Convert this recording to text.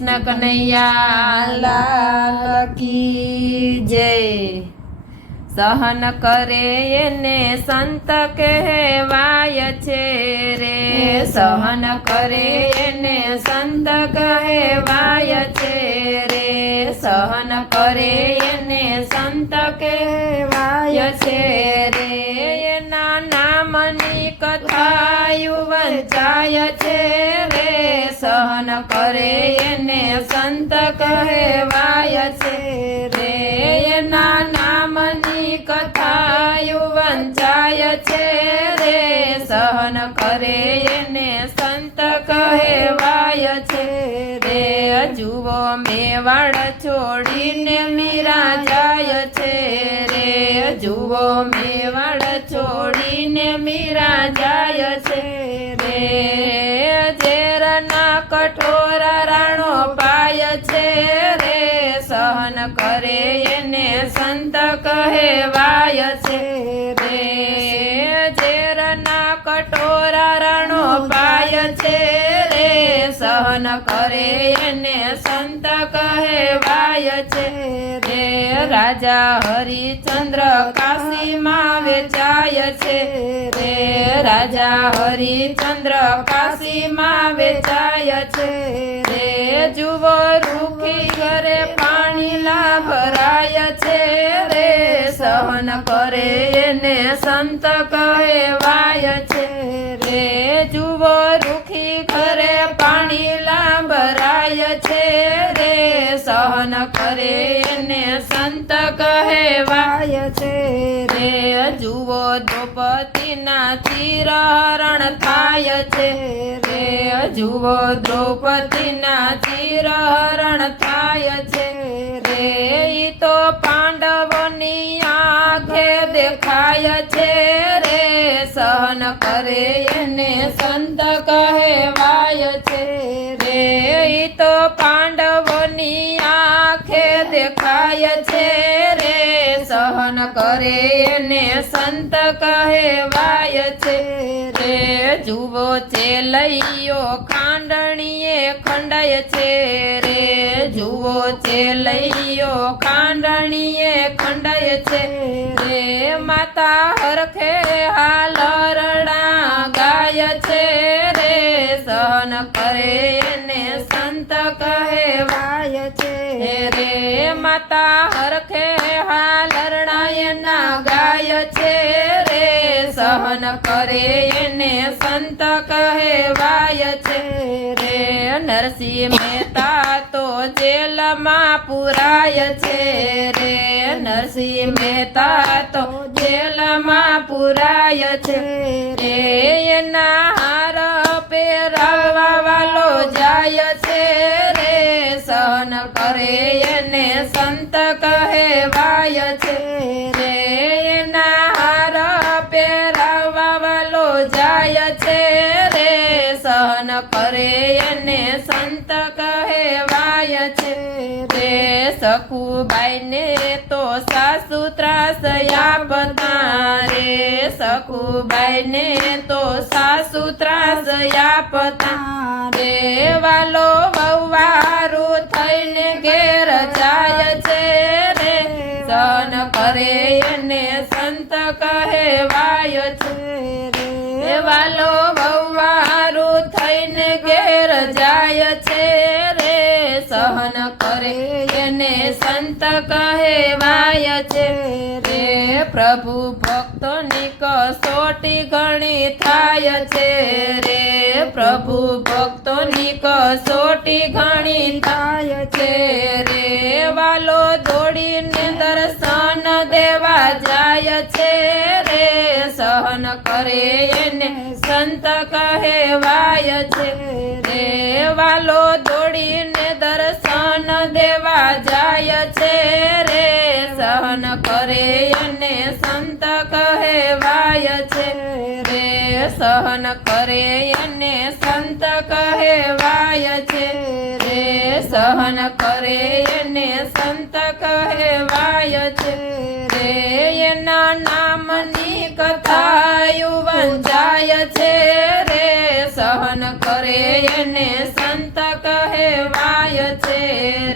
कृष्ण कन्हैया लाल की जय। सहन करे એને સંત કહેવાય છે રે, सहन करे એને સંત કહેવાય છે રે, सहन करे એને સંત કહેવાય છે રે। એના નામની કથાયું વંચાય છે રે, सहन करे એને સંત કહેવાય છે રે। એના નામની કથાયું વંચાય છે રે, सहन करे એને સંત કહેવાય છે રે। જુઓ મેવાડ છોડીને મીરા જાય છે રે, જુઓ મેવાડ છોડીને મીરા જાય છે રે। ઝેરના કઠોરા રાણો પાય છે રે, सहन करे એને સંત કહેવાય છે રે। ઝેરના કઠોરા રાણો પાય છે રે, सहन करे એને સંત કહેવાય છે રે। રાજા હરિચંદ્ર કાશીમાં વેચાય છે રે, રાજા હરિચંદ્ર કાશીમાં વેચાય છે રે। જુઓ રૂખી ઘરે પાણી ભરાય છે રે, सहन करे એને સંત કહેવાય છે રે। જુઓ રૂખી ઘરે પાણી ભરાય છે રે, सहन करे એને સંત કહેવાય છે રે। જુઓ દ્રૌપદીના ચિરહરણ થાય છે રે, જુઓ દ્રૌપદીના ચિરહરણ થાય છે રે। ઈ તો પાંડવોની આંખે દેખાય છે રે, सहन करे એને સંત કહેવાય છે રે। ઈ તો પાંડવોની આંખે દેખાય છે રે, सहन करे એને સંત કહેવાય છે રે। જુઓ ચેલૈયો ખાંડણીએ ખંડાય છે રે, જુઓ ચેલૈયો ખાંડણીએ ખંડાય છે રે। માતા હરખે હાલરડા ગાય છે રે, सहन करे એને સંત કહેવાય છે રે। માતા હરખે હાલરડા એના ગાય છે રે, सहन करे એને સંત કહેવાય છે રે। નરસિંહ મહેતા તો જેલમાં પુરાય છે રે, નરસિંહ મહેતા તો જેલમાં પુરાય છે રે। એના હાર પહેરાવા વાલો જાય છે રે, सहन કરે એને સંત કહેવાય છે રે। એના હાર પહેરાવા વાલો જાય છે રે, सहन કરે એને સંત કહેવાય છે રે। સખુબાઈને તો સાસુ ત્રાસ આપતા રે, સખુબાઈને તો સાસુ ત્રાસ આપતા રે। વાલો વહુવારું થઈને ઘેર જાય છે રે, सहन કરે એને સંત કહેવાય છે રે। વાલો વહુવારું થઈને ઘેર જાય છે રે, सहन કરે એને સંત કહેવાય છે રે। પ્રભુ ભક્તોની કસોટી ઘણી થાય છે રે, પ્રભુ ભક્તોની કસોટી ઘણી થાય છે રે। વાલો દોડીને દર્શન દેવા જાય છે રે, सहन કરે એને સંત કહેવાય છે રે। વાલો દોડીને દર્શન દેવા જાય છે રે, सहन કરે એને સંત કહેવાય છે રે। सहन કરે એને સંત કહેવાય છે રે, सहन કરે એને સંત કહેવાય છે રે। એના નામની કથાયું વંચાય છે રે, सहन કરે એને સંત કહેવાય છે